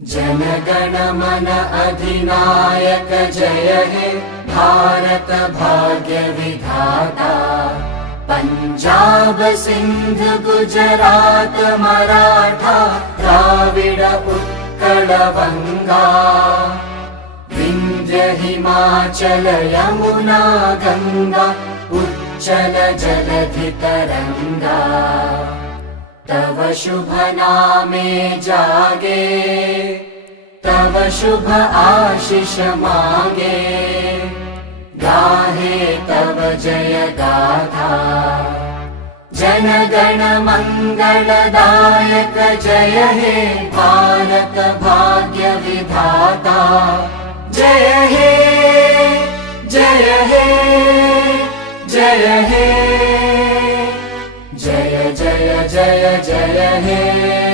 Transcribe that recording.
जन गण मन अधिनायक जय हे भारत भाग्य विधाता। पंजाब सिंध गुजरात मराठा द्राविड उत्कल बंगा। विंध्य हिमाचल यमुना गंगा उच्चल जलधि तरंगा। तव शुभ नामे जागे तव शुभ आशीष मांगे। गाहे तव जय गाथा जन गण मंगलदायक जय हे भारत भाग्य विधाता। जय हे जय हे जय हे जय जय जय जय हे।